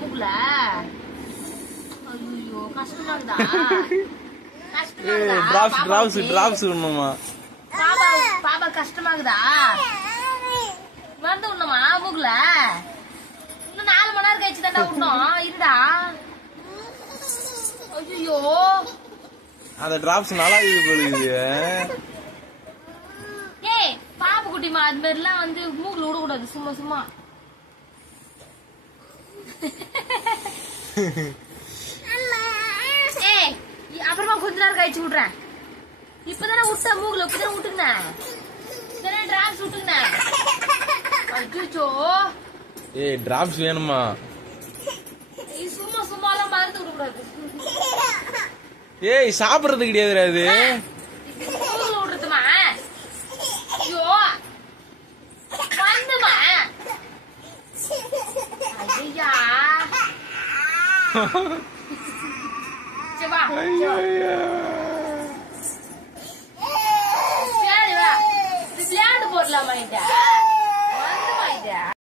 மூக்குல ஐயோ கஷ்டமாக்குதா டிராப்ஸ் விடணுமா பாபா கஷ்டமாக்குதா வந்து விடணுமா மூக்குல இன்னும் 4 மணி நேரம் கழிச்சு தாண்டா விடணும் இருடா ஐயோ அந்த டிராப்ஸ் நல்லா இருக்குது ஏய் பாப்பு குட்டிமா அது மாதிரிலாம் வந்து மூக்குல விடக்கூடாது சும்மா சும்மா ஏய் அப்புறமா கொஞ்ச நேரம் கழிச்சு விடுறேன் இப்பதானே விட்ட மூக்குல இப்பதானே விட்டுங்க இப்பதானே டிராப்ஸ் விட்டுங்க அச்சோ ஏய் டிராப்ஸ் வேணுமா சும்மா சும்மாலாம் மருந்து விடக்கூடாது ஏய் சாப்பிடுறது கிடையாது அது மூக்குல விடுறதுமா ஐயோ வந்துமா ஐயா சரி வா சரி வா விளையாண்டு போடலாமா